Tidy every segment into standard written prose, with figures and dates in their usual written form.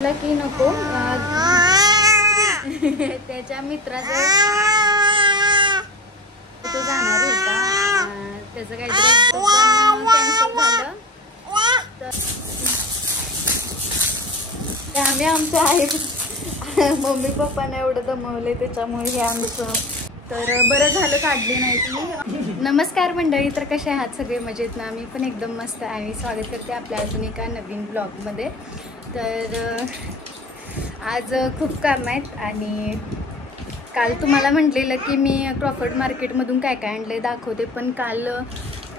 की नको त्याच्या मित्राचा तो जाणार होता, त्याचं काहीतरी कॅन्सल झालं तर आम्ही आमचं आहे मम्मी पप्पाने एवढं दमवले त्याच्यामुळे हे आमचं तर बरं झालं काढली नाही ती. नमस्कार मंडळी, तर कसे आहात सगळे मजेत ना? मी पण एकदम मस्त आहे. स्वागत करते आपल्या अजून एका नवीन ब्लॉगमध्ये. तर आज खूप काम आहेत आणि काल तुम्हाला म्हटलेलं की मी क्रॉफर्ड मार्केटमधून काय काय आणले दाखवते, पण काल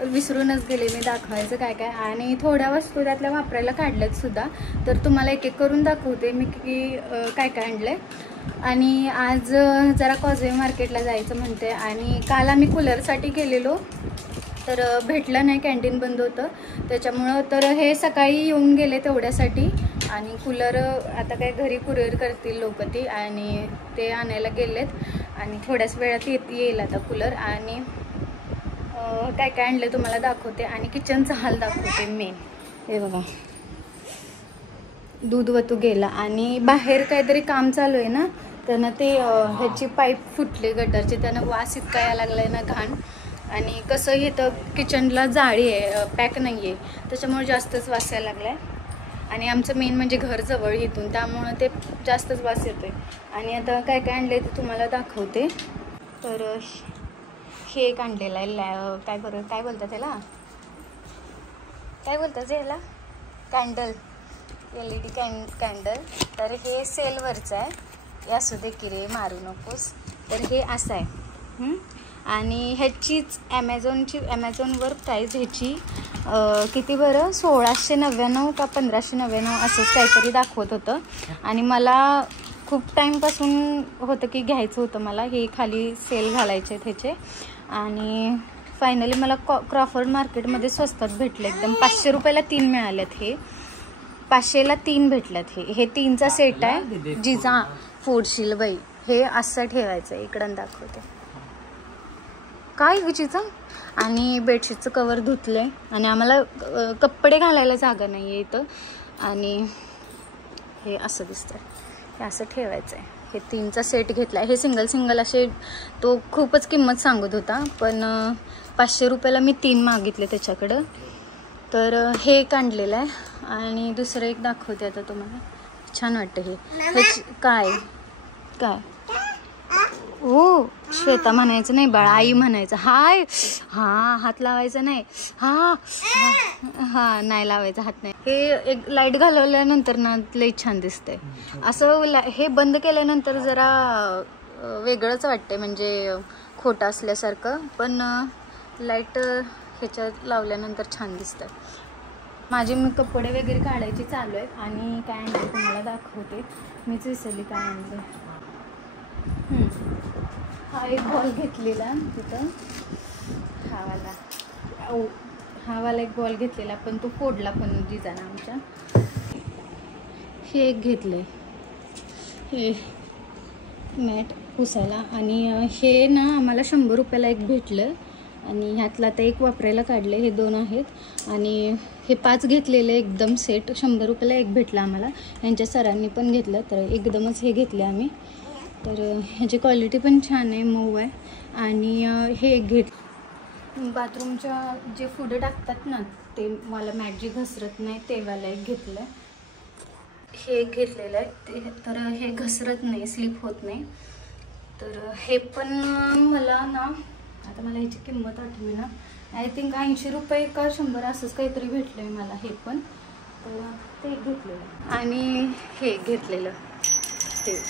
विसरूनच गेले मी दाखवायचं काय काय. आणि थोड्या वस्तू त्यातल्या वापरायला काढल्यात सुद्धा, तर तुम्हाला एक एक करून दाखवते मी की काय काय आणलं. आणि आज जरा कॉझवे मार्केटला जायचं म्हणते. आणि काल आम्ही कूलरसाठी गेलेलो तर भेटलं नाही, कॅन्टीन बंद होतं त्याच्यामुळं. तर हे सकाळी येऊन गेले तेवढ्यासाठी आणि कूलर आता काय घरी कुरिअर करतील लोक ती, आणि ते आणायला गेलेत आणि थोड्याच वेळात येईल आता कूलर. आणि काय काय आणलं तुम्हाला दाखवते आणि किचनचा हाल दाखवते मेन. हे बघा, दूध वतू गेला आणि बाहेर काहीतरी काम चालू आहे ना, त्यानं ते ह्याची पाईप फुटली गटरची, त्यानं वास इतका यायला लागला आहे ना घाण. आणि कसं इथं किचनला जाळी आहे, पॅक नाही आहे, त्याच्यामुळे जास्तच वास यायला लागला आहे. आणि आमचं मेन म्हणजे घर जवळ इथून, त्यामुळं ते जास्तच वास येतो आहे. आणि आता काय काय आणलं ते तुम्हाला दाखवते. तर हे एक आणलेलं आहे काय बरं काय बोलतात त्याला, काय बोलतात याला, कॅन्डल, LED कॅन्डल. तर हे सेलवरचं आहे, असू दे की रे मारू नकोस. तर हे असं आहे. आणि ह्याचीच ॲमेझॉनवर प्राईस ह्याची किती बरं 1699 का 1599 असंच काहीतरी दाखवत होतं. आणि मला खूप टाईमपासून होतं की घ्यायचं होतं मला, हे खाली सेल घालायचे ह्याचे. आणि फायनली मला क्रॉफर्ड मार्केटमध्ये स्वस्तात भेटले एकदम. 500 रुपयाला 3 मिळाल्यात. हे 500ला 3 भेटल्यात. हे 3चा सेट आहे. जिजा फोडशील बाई, हे असं ठेवायचं आहे. इकडं दाखवते काय गुचीचं. आणि बेडशीटचं कवर धुतलं आहे आणि आम्हाला कपडे घालायला जागा नाही आहे इथं. आणि हे असं दिसतं, हे असं ठेवायचं आहे. हे 3चा सेट घेतला आहे. हे सिंगल असे तो खूपच किंमत सांगत होता, पण 500 रुपयाला मी 3 मागितले त्याच्याकडं. तर हे एक आणलेलं आहे. आणि दुसरं एक दाखवते आता तुम्हाला, छान वाटतं हे. काय काय हो श्वेता म्हणायचं नाही बाळा, आई म्हणायचं. हाय हा हात लावायचा नाही, हा हा नाही लावायचा हात नाही. हे एक लाईट घालवल्यानंतर ना लई छान दिसतंय. असं हे बंद केल्यानंतर जरा वेगळंच वाटतंय, म्हणजे खोटं असल्यासारखं, पण लाईट ह्याच्यात लावल्यानंतर छान दिसतं. माझे मी कपडे वगैरे काढायचे चालू आहेत. आणि काय आणलं तुम्हाला दाखवते. मीच विसरली काय आणलं. हा एक बॉल घेतलेला तिथं, हा वाला एक बॉल घेतलेला, पण तो फोडला पण जिजाना आमच्या. हे एक घेतलंय, हे मॅट पुसायला. आणि हे ना आम्हाला 100 रुपयाला एक भेटलं. आणि ह्यातलं आता एक वापरायला काढलं, हे 2 आहेत. आणि हे 5 घेतलेले एकदम सेट 100 रुपयाला एक भेटलं आम्हाला. यांच्या सरांनी पण घेतलं, तर एकदमच हे घेतले आम्ही. तर ह्याची क्वालिटी पण छान आहे, मऊ आहे. आणि हे एक बाथरूमच्या जे फुडं टाकतात ना, ते मला मॅट जी घसरत नाही ते वाला एक घेतलं. हे एक घेतलेलं आहे ते, तर हे घसरत नाही, स्लिप होत नाही. तर हे पण मला ना, आता मला ह्याची किंमत आठवी ना, आय थिंक 80 रुपये का 100 असंच काहीतरी भेटलं आहे मला हे पण. तर ते एक घेतलेलं. आणि हे घेतलेलं, ते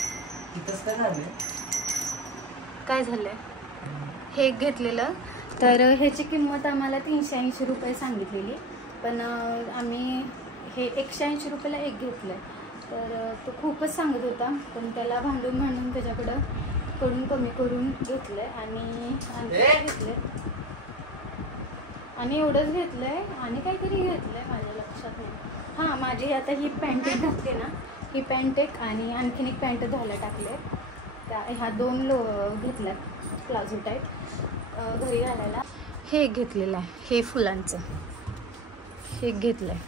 काय झालंय, हे एक घेतलेलं. तर ह्याची किंमत आम्हाला 380 रुपये सांगितलेली, पण आम्ही हे 180 रुपयाला एक घेतलं. तर तो खूपच सांगत होता, पण त्याला भांडून त्याच्याकडं कमी करून घेतलं. आणि घेतलं आणि एवढंच घेतलं आहे. आणि काहीतरी घेतलं आहे माझ्या लक्षात नाही. हां, माझी आता ही पॅन्ट एक घातली ना, ही पॅन्ट एक आणि आणखीन एक पॅन्ट धुवायला टाकले. त्या ह्या 2 घेतल्यात प्लाझो टाईप घरी घालायला. हे एक घेतलेलं आहे, हे फुलांचं हे एक घेतलं आहे.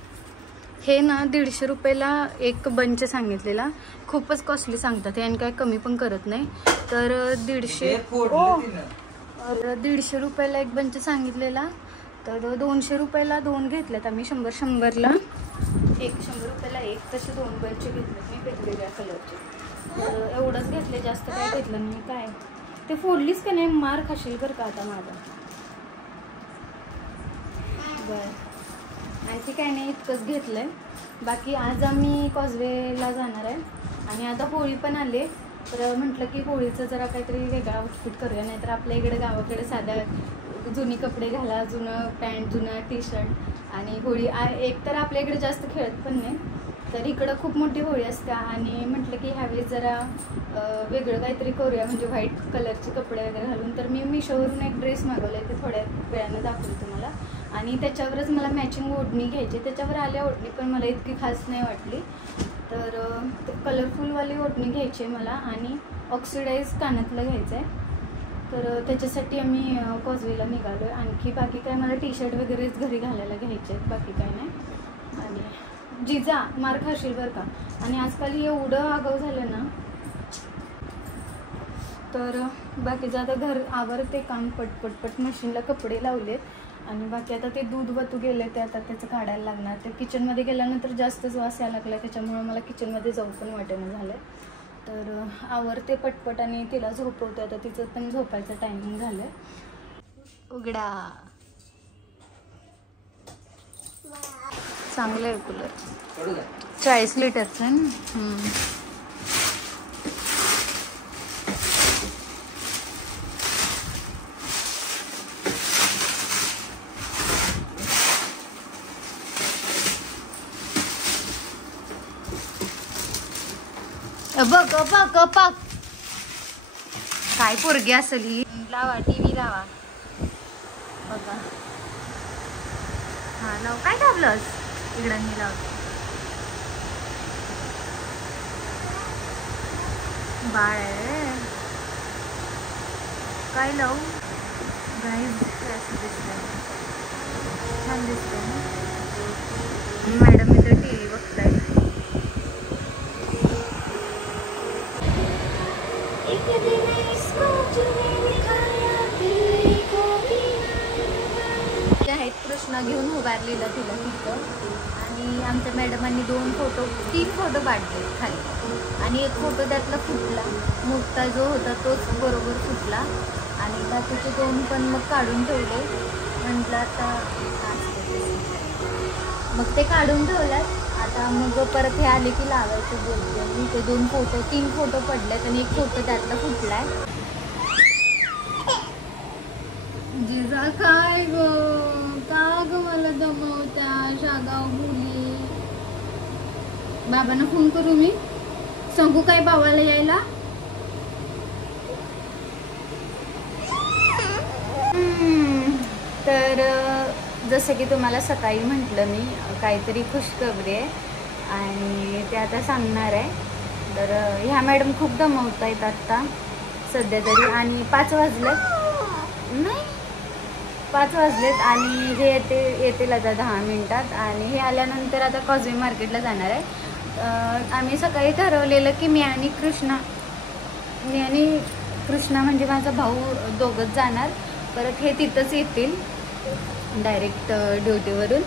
हे ना 150 रुपयाला एक बंच सांगितलेला, खूपच कॉस्टली सांगतात आणि काय कमी पण करत नाही. तर 150 रुपयाला एक बंच सांगितलेला, तर 200 रुपयाला 2 घेतल्यात आम्ही. 100-100ला एक, 100 रुपयाला एक, तसे 2 बंच घेतले मी वेगवेगळ्या कलरचे. तर एवढंच घेतले, जास्त काय घेतलं नाही. काय ते फोडलीच का नाही, मार खाशील बरं का आता माझा. बरं आणखी काय नाही, इतकंच घेतलंय. बाकी आज आम्ही कॉजवेला जाणार आहे आणि आता होळी पण आले, तर म्हटलं की होळीचं जरा काहीतरी वेगळा आउटफिट करूया. नाहीतर आपल्या इकडे गावाकडे साध्या जुनी कपडे घाला, जुनं पॅन्ट, जुनं टी शर्ट. आणि होळी एक तर आपल्या इकडे जास्त खेळत पण नाही, तर इकडं खूप मोठी होळी असते. आणि म्हटलं की ह्यावेळेस जरा वेगळं काहीतरी करूया, म्हणजे व्हाईट कलरचे कपडे वगैरे घालून. तर मी मिशोवरून एक ड्रेस मागवला आहे, ते थोड्या वेळानं दाखवलं तुम्हाला. आणि त्याच्यावरच मला मॅचिंग ओढणी घ्यायची. त्याच्यावर आल्या ओढणी पण मला इतकी खास नाही वाटली, तर कलरफुलवाली ओढणी घ्यायची आहे मला. आणि ऑक्सिडाईज कानातलं घ्यायचं आहे, तर त्याच्यासाठी आम्ही कॉजवेला निघालो आहे. आणखी बाकी काय मला टी शर्ट वगैरेच घरी घालायला घ्यायचे आहेत, बाकी काय नाही. आणि जिजा मार खाशील बरं का. आणि आजकाल एवढं आगाऊ झालं ना, तर बाकीचं आता घर आवरते काम पटपट. मशीनला कपडे लावलेत आणि बाकी आता ते दूध वतू गेले, ते आता त्याचं काढायला लागणार. ते किचनमध्ये गेल्यानंतर जास्तच वास यायला लागला, त्याच्यामुळं मला किचनमध्ये जाऊ पण वाटेना झालं. तर आवरते पटपट आणि तिला झोपवते. आता तिचं पण झोपायचं टायमिंग झालं. उघडा, चांगलं आहे कूलर, 40 लिटरचं आहे ना. बघ काय पोरगी असेल ही. लावा टीव्ही लावा बघा. हा लाव. काय दाबलंस इकडं, मी लावते. बाळ आहे काय लावू. गाईज असं दिसतंय, छान दिसतंय ना. मॅडम इथं टीव्ही बघताय. आहेत कृष्णा घेऊन उभारलेला तिला तिथं. आणि आमच्या मॅडमांनी 3 फोटो काढले खाली, आणि एक फोटो त्यातला फुटला. मोठा जो होता तोच बरोबर फुटला, आणि बाकीचे 2 पण मग काढून ठेवले. म्हटलं आता मग ते काढून ठेवल्यात. आता मग परत हे आले की लावायचं बोलते मी. ते 3 फोटो पडलेत आणि एक फोटो त्यातला फुटलाय. जिजा काय ग, का ग मला दमवत्या शागाव मुली. बाबांना फोन करू मी, सांगू काय बाबाला यायला. तर जसं की तुम्हाला सकाळी म्हटलं मी, काहीतरी खुशखबरी आहे आणि ते आता सांगणार आहे. तर ह्या मॅडम खूप दमवत आहेत आत्ता सध्या तरी. आणि 5 वाजलेत, नाही 5 वाजलेत आणि हे येतील आता 10 मिनिटात. आणि हे आल्यानंतर आता कॉजवे मार्केटला जाणार आहे. आम्ही सकाळी ठरवलेलं की मी आणि कृष्णा म्हणजे माझा भाऊ दोघंच जाणार. परत हे तिथंच येतील डायरेक्ट ड्युटीवरून.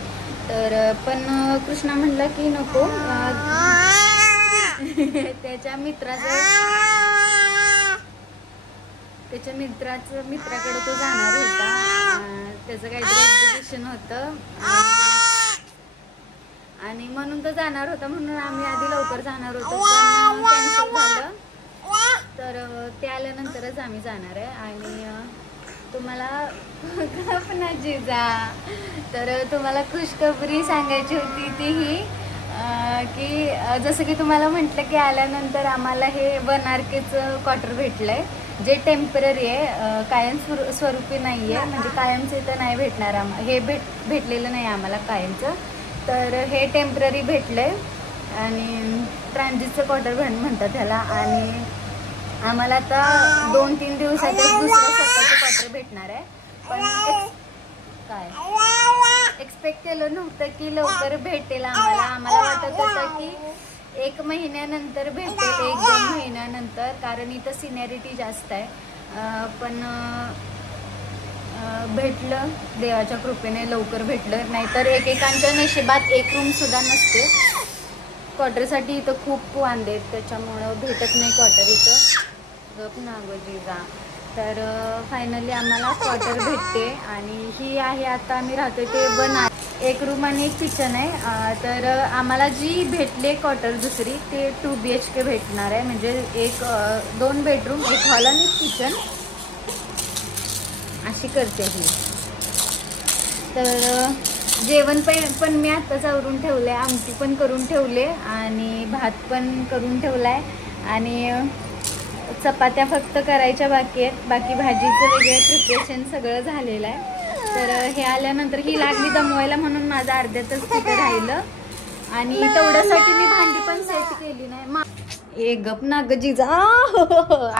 तर पण कृष्णा म्हणला की नको, त्याच्या मित्राकडे तो जाणार होता. त्याचं काहीतरी एक्झिबिशन होतं आणि म्हणून तो जाणार होता. म्हणून आम्ही आधी लवकर जाणार होतो, पण कॅन्सल झालं. तर ते आल्यानंतरच आम्ही जाणार आहे. आणि तुम्हाला पुन्हा जिजा, तर तुम्हाला खुशखबरी सांगायची होती ती ही की जसं की तुम्हाला म्हटलं की आल्यानंतर आम्हाला हे 1 RKचं क्वार्टर भेटलं आहे, जे टेम्पररी आहे, कायम स्वरूपी नाही आहे. म्हणजे कायमचं इथं नाही भेटणार. हे भेटलेलं नाही आम्हाला कायमचं, तर हे टेम्पररी भेटलं आहे आणि ट्रान्झिटचं क्वार्टर म्हणतात ह्याला. आणि आम्हाला आता 2-3 दिवसातच दुसरं स्वतःचं क्वार्टर भेटणार आहे. पण काय एक्सपेक्ट केलं नव्हतं की लवकर भेटेल आम्हाला. आम्हाला वाटत होतं की 1 महिन्यानंतर भेटेल, 1-2 महिन्यानंतर, कारण इथं सिनियरिटी जास्त आहे. पण भेटलं देवाच्या कृपेने, लवकर भेटलं. नाहीतर एकेकांच्या नशिबात एक रूम सुद्धा नसते. क्वार्टरसाठी इथं खूप वांदे आहेत, त्याच्यामुळं भेटत नाही क्वार्टर इथं. गप ना जीजा. तर फायनली आम्हाला क्वार्टर भेटते आणि ही आहे आता आम्ही राहतो ते 1 रूम आणि 1 किचन आहे. तर आम्हाला जी भेटले क्वार्टर दुसरी ते 2 BHK भेटणार आहे. म्हणजे 2 बेडरूम, 1 हॉल आणि 1 किचन अशी करते ही. तर जेवण पण मी आत्ताच आवरून ठेवले, आमटी पण करून ठेवले आणि भात पण करून ठेवला आहे आणि चपात्या फक्त करायच्या बाकी आहेत. बाकी भाजीचं वगैरे प्रिपरेशन सगळं झालेलं आहे. तर हे आल्यानंतर ही लागली दमवायला म्हणून माझं अर्ध्यातच तिथं राहिलं आणि तेवढ्यासाठी मी भांडी पण सेट केली नाही. गप ना ग जिजा,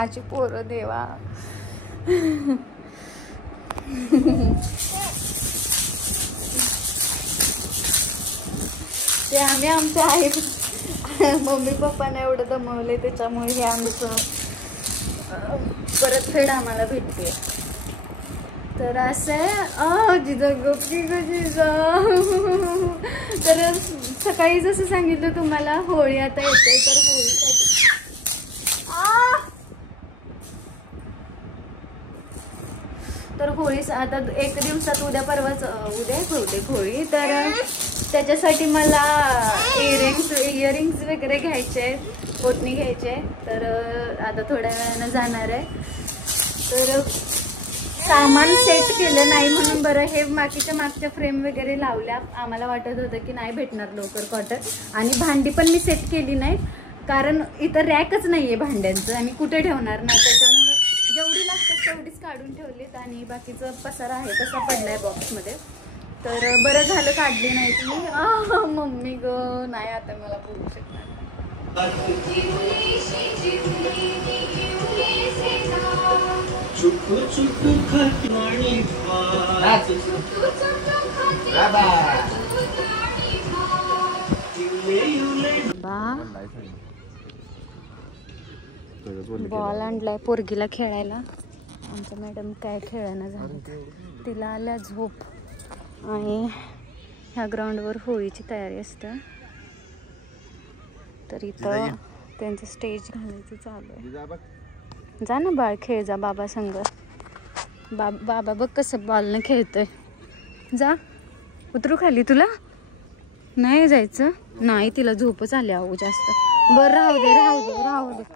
आजी पोरं देवा. ते आम्ही आमच्या आई मम्मी पप्पाने एवढं दमवले, त्याच्यामुळे हे आमचं परतफेड आम्हाला भेटते. तर असं आहे. जिजा गप्पी ग जिजा. तर सकाळी जसं सांगितलं तुम्हाला, होळी आता येते, तर होळीसाठी तर होळी आता 1 दिवसात, उद्या परवाच, उद्या बहुतेक होळी. तर त्याच्यासाठी मला इयरिंग्स वगैरे घ्यायचे आहेत, ओटणी घ्यायचे आहे. तर आता थोड्या वेळानं जाणार आहे. तर सामान सेट केलं नाही म्हणून बरं, हे मागच्या फ्रेम वगैरे लावल्या. आम्हाला वाटत होतं की नाही भेटणार लवकर क्वार्टर. आणि भांडी पण मी सेट केली नाही, कारण इथं रॅकच नाही आहे भांड्यांचं आणि कुठे ठेवणार ना. त्याच्यामुळं जेवढी लागतात तेवढीच काढून ठेवलीत आणि बाकीचं पसारा आहे तसा पडलाय बॉक्समध्ये. तर बरं झालं काढली नाही तुम्ही. मम्मी ग, नाही आता मला बोलू शकणार. बॉल आणलाय पोरगीला खेळायला. आमच्या मॅडम काय खेळणं झालं, तिला आल्या झोप. आणि ह्या ग्राउंडवर होळीची तयारी असतं. तर इथं त्यांचं स्टेज घालायचं चालू आहे. जा ना बाळ, खेळ जा बाबा संग. बाबा बघ कसं बॉलनं खेळतोय. जा, उतरू खाली. तुला नाही जायचं? नाही, तिला झोपच आली अहो जास्त. बरं राहू दे राहू दे राहू दे.